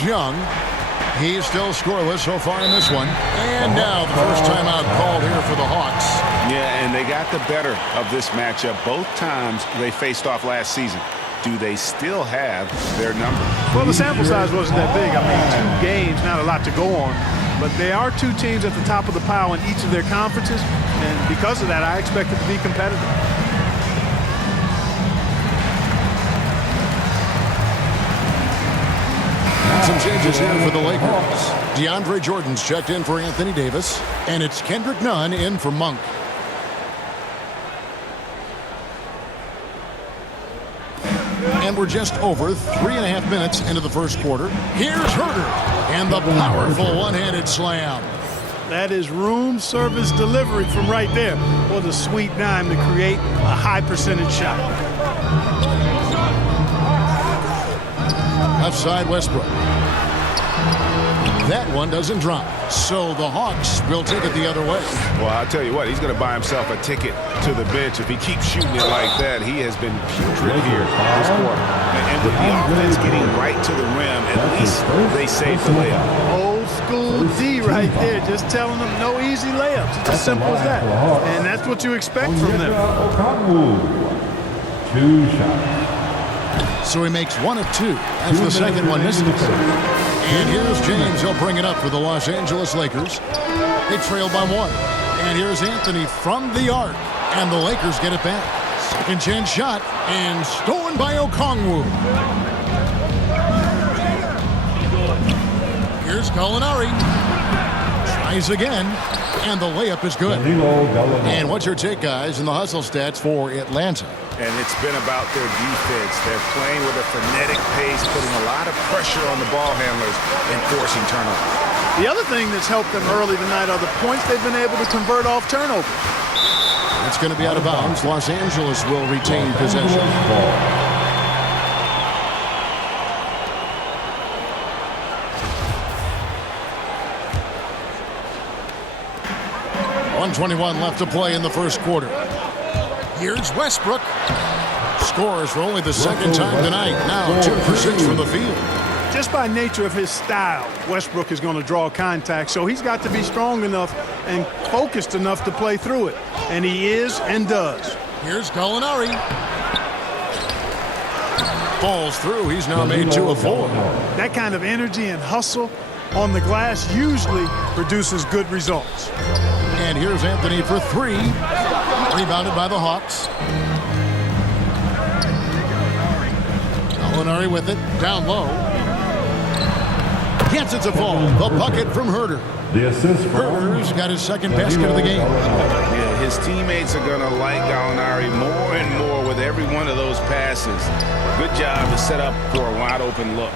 Here's Young. He's still scoreless so far in this one. And now the first timeout called here for the Hawks. Yeah, and they got the better of this matchup both times they faced off last season. Do they still have their number? Well, the sample size wasn't that big. I mean, 2 games, not a lot to go on. But they are 2 teams at the top of the pile in each of their conferences. And because of that, I expect it to be competitive. Some changes here for the Lakers. DeAndre Jordan's checked in for Anthony Davis. And it's Kendrick Nunn in for Monk. And we're just over 3.5 minutes into the first quarter. Here's Herder. And the powerful one-handed slam. That is room service delivery from right there. What a sweet dime to create a high percentage shot. Left side Westbrook. That one doesn't drop. So the Hawks will take it the other way. Well, I'll tell you what, he's going to buy himself a ticket to the bench. If he keeps shooting it like that, he has been putrid here this quarter. And with the offense getting right to the rim, at least they saved the layup. Old school D right there, just telling them no easy layups. It's as simple as that. And that's what you expect from them. 2 shots. So he makes 1 of 2 as the second one misses. And here's James. He'll bring it up for the Los Angeles Lakers. They trail by 1. And here's Anthony from the arc. And the Lakers get it back. Second chance shot. And stolen by Okongwu. Here's Gallinari. Tries again. And the layup is good. And what's your take, guys, in the hustle stats for Atlanta? And it's been about their defense. They're playing with a frenetic pace, putting a lot of pressure on the ball handlers and forcing turnovers. The other thing that's helped them early tonight are the points they've been able to convert off turnovers. It's going to be out of bounds. Los Angeles will retain possession. 1:21 left to play in the first quarter. Here's Westbrook. Scores for only the second time tonight. Now 2 for 6 from the field. Just by nature of his style, Westbrook is going to draw contact, so he's got to be strong enough and focused enough to play through it. And he is and does. Here's Gallinari. Falls through. He's now made 2 of 4. That kind of energy and hustle on the glass usually produces good results. And here's Anthony for 3. Rebounded by the Hawks. Gallinari with it. Down low. Gets it to fall. The bucket from Herder. The assist for Herder's got his second basket of the game. Yeah, his teammates are going to like Gallinari more and more with every one of those passes. Good job to set up for a wide open look.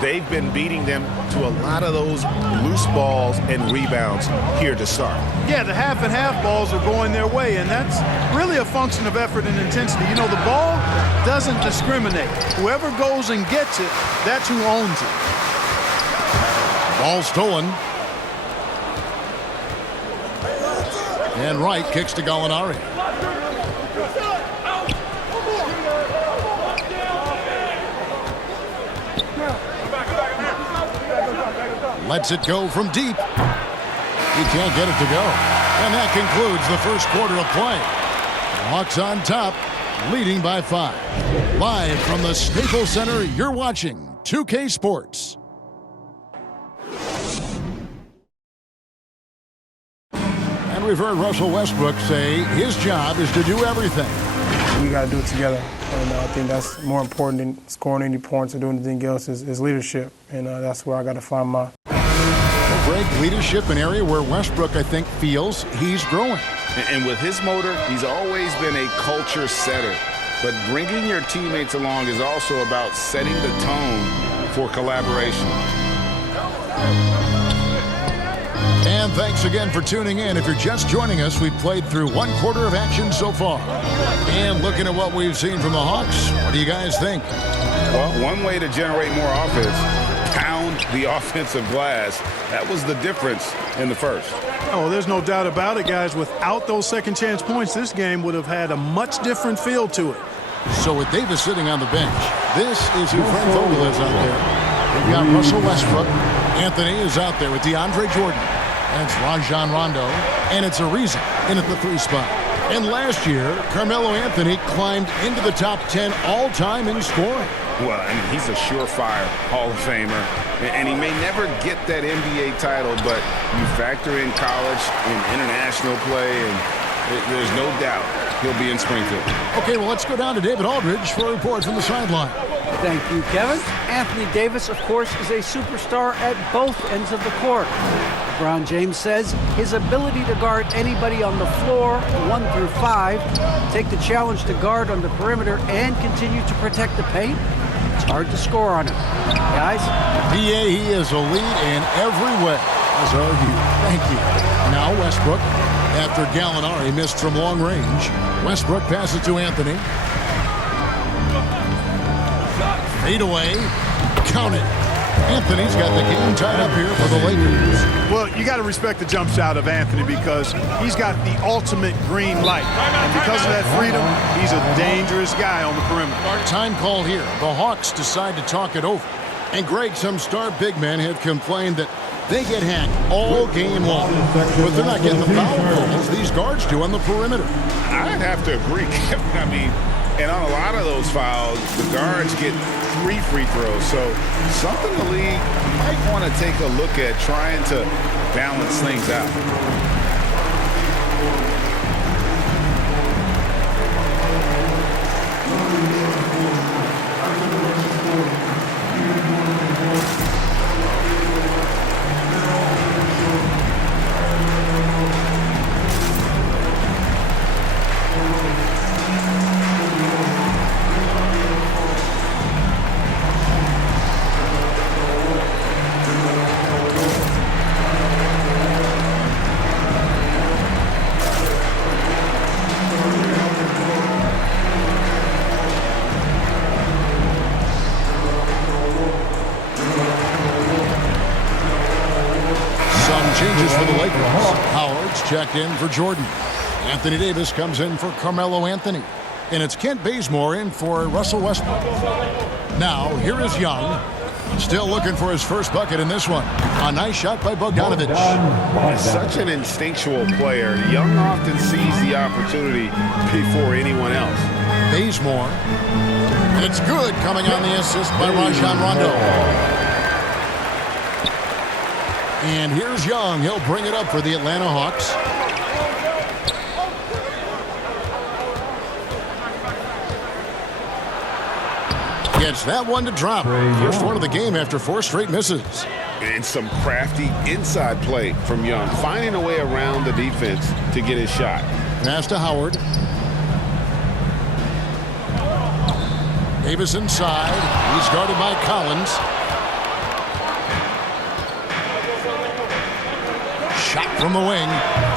They've been beating them to a lot of those loose balls and rebounds here to start. Yeah, the half and half balls are going their way, and that's really a function of effort and intensity. You know, the ball doesn't discriminate. Whoever goes and gets it, that's who owns it. Ball stolen. And Wright kicks to Gallinari. Lets it go from deep. He can't get it to go. And that concludes the first quarter of play. Hawks on top, leading by 5. Live from the Staples Center, you're watching 2K Sports. And we've heard Russell Westbrook say his job is to do everything. We got to do it together. And I think that's more important than scoring any points or doing anything else is leadership. And that's where I got to find my... Greg, leadership, an area where Westbrook, I think, feels he's growing. And with his motor, he's always been a culture setter. But bringing your teammates along is also about setting the tone for collaboration. And thanks again for tuning in. If you're just joining us, we've played through 1 quarter of action so far. And looking at what we've seen from the Hawks, what do you guys think? Well, one way to generate more offense, pound the offensive glass. That was the difference in the first. Oh, there's no doubt about it, guys. Without those second chance points, this game would have had a much different feel to it. So with Davis sitting on the bench, this is who Frank Vogel is out there. We've got Russell Westbrook. Anthony is out there with DeAndre Jordan. And it's Rajon Rondo. And it's Ariza in at the 3 spot. And last year, Carmelo Anthony climbed into the top 10 all-time in scoring. Well, I mean, he's a surefire Hall of Famer. And he may never get that NBA title, but you factor in college and international play, and there's no doubt he'll be in Springfield. Okay, well, let's go down to David Aldridge for a report from the sideline. Thank you, Kevin. Anthony Davis, of course, is a superstar at both ends of the court. LeBron James says his ability to guard anybody on the floor, 1 through 5, take the challenge to guard on the perimeter, and continue to protect the paint, it's hard to score on him. Guys? PA, he is elite in every way, as are you. Thank you. Now Westbrook, after Gallinari missed from long range. Westbrook passes to Anthony. Fade away. Count it. Anthony's got the game tied up here for the Lakers. Well, you got to respect the jump shot of Anthony because he's got the ultimate green light. And because of that freedom, he's a dangerous guy on the perimeter. Time call here. The Hawks decide to talk it over. And Greg, some star big men have complained that they get hacked all game long. But they're not getting the foul calls these guards do on the perimeter. I'd have to agree, Kevin. I mean, and on a lot of those fouls, the guards get 3 free throws. So something the league might want to take a look at trying to balance things out. Changes for the Lakers. Howard's checked in for Jordan. Anthony Davis comes in for Carmelo Anthony. And it's Kent Bazemore in for Russell Westbrook. Now, here is Young. Still looking for his first bucket in this one. A nice shot by Bogdanovic. Such an instinctual player. Young often sees the opportunity before anyone else. Bazemore. And it's good, coming on the assist by Rajon Rondo. And here's Young. He'll bring it up for the Atlanta Hawks. Gets that one to drop. First one of the game after 4 straight misses. And some crafty inside play from Young, finding a way around the defense to get his shot. Pass to Howard. Davis inside. He's guarded by Collins. Shot from the wing,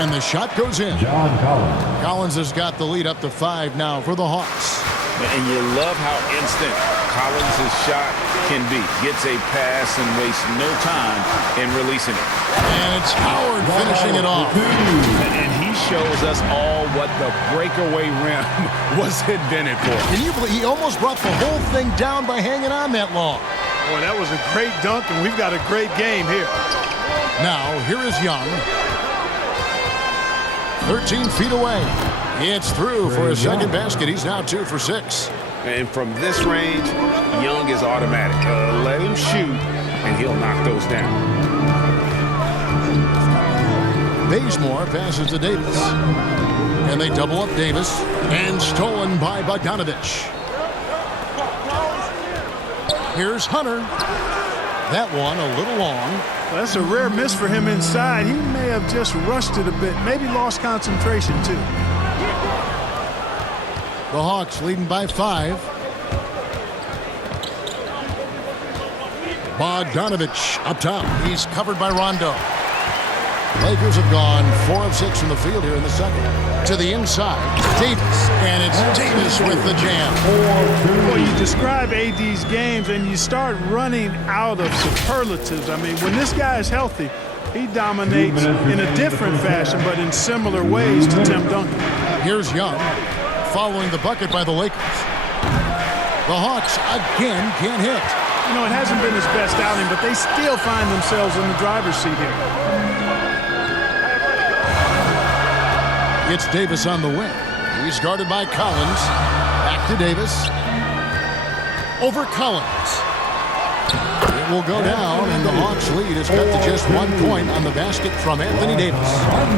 and the shot goes in. John Collins. Collins has got the lead up to 5 now for the Hawks. And you love how instant Collins' shot can be. Gets a pass and wastes no time in releasing it. And it's Howard finishing it off. And he shows us all what the breakaway rim was invented for. Can you believe he almost brought the whole thing down by hanging on that long? Boy, that was a great dunk, and we've got a great game here. Now, here is Young. 13 feet away. It's through for his second basket. He's now 2 for 6. And from this range, Young is automatic. Let him shoot, and he'll knock those down. Bazemore passes to Davis. And they double up Davis. And stolen by Bogdanovic. Here's Hunter. That one a little long. Well, that's a rare miss for him inside. He may have just rushed it a bit, maybe lost concentration too. The Hawks leading by 5. Bogdanovic up top. He's covered by Rondo. Lakers have gone 4 of 6 from the field here in the second. To the inside, Davis, and it's Davis with the jam. Well, you describe AD's games and you start running out of superlatives. I mean, when this guy is healthy, he dominates in a different fashion, but in similar ways to Tim Duncan. Here's Young, following the bucket by the Lakers. The Hawks again can't hit. You know, it hasn't been his best outing, but they still find themselves in the driver's seat here. It's Davis on the wing. He's guarded by Collins. Back to Davis. Over Collins. It will go down, and the Hawks lead is cut to just 1 point on the basket from Anthony Davis.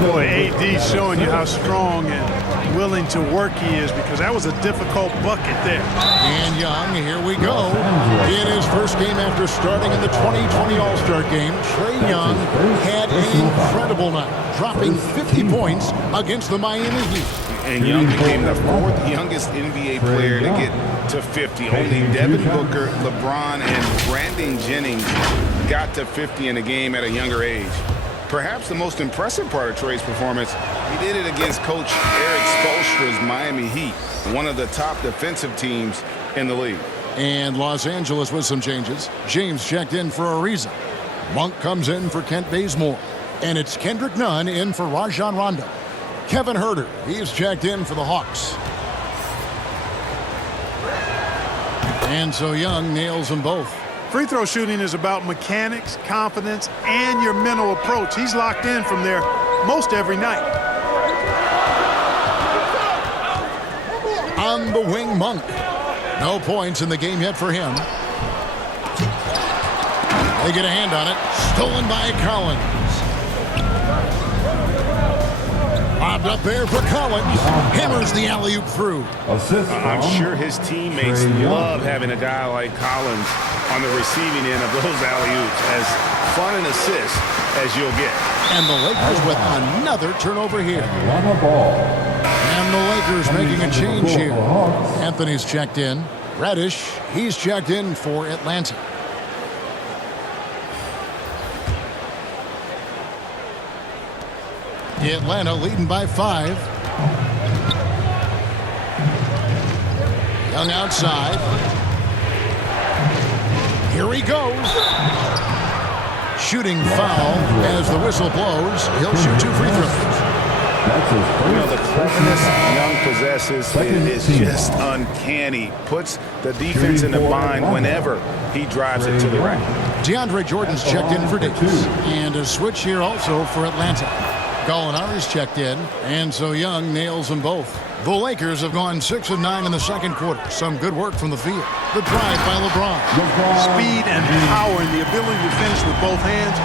Boy, AD showing you how strong and willing to work he is, because that was a difficult bucket there. And Young, here we go. In his first game after starting in the 2020 All-Star game, Trae Young had an incredible night, dropping 50 points against the Miami Heat. And Young became the 4th youngest NBA player to get to 50. Only Devin Booker, LeBron, and Brandon Jennings got to 50 in a game at a younger age. Perhaps the most impressive part of Trae's performance, he did it against Coach Eric Spoelstra's Miami Heat, one of the top defensive teams in the league. And Los Angeles with some changes. James checked in for Ariza. Monk comes in for Kent Bazemore. And it's Kendrick Nunn in for Rajon Rondo. Kevin Huerter, he's checked in for the Hawks. And so Young nails them both. Free throw shooting is about mechanics, confidence, and your mental approach. He's locked in from there most every night. On the wing, Monk. No points in the game yet for him. They get a hand on it. Stolen by Collins. Lobbed up there for Collins. Hammers the alley-oop through. I'm sure his teammates love having a guy like Collins on the receiving end of those alley-oops. As fun an assist as you'll get. And the Lakers with another turnover here. On the ball. And the Lakers making a change here. Anthony's checked in. Reddish, he's checked in for Atlanta. Atlanta leading by 5. Young outside. Here he goes. Shooting foul as the whistle blows. He'll shoot 2 free throws. You know, the cleverness Young possesses is just uncanny. Puts the defense in a bind whenever he drives it to the rack. DeAndre Jordan's checked in for Davis. And a switch here also for Atlanta. Gallinari's checked in, and so Young nails them both. The Lakers have gone 6 of 9 in the second quarter. Some good work from the field. The drive by LeBron. Speed and power and the ability to finish with both hands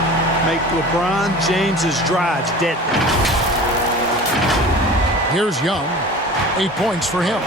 make LeBron James's drives deadly. Here's Young. 8 points for him.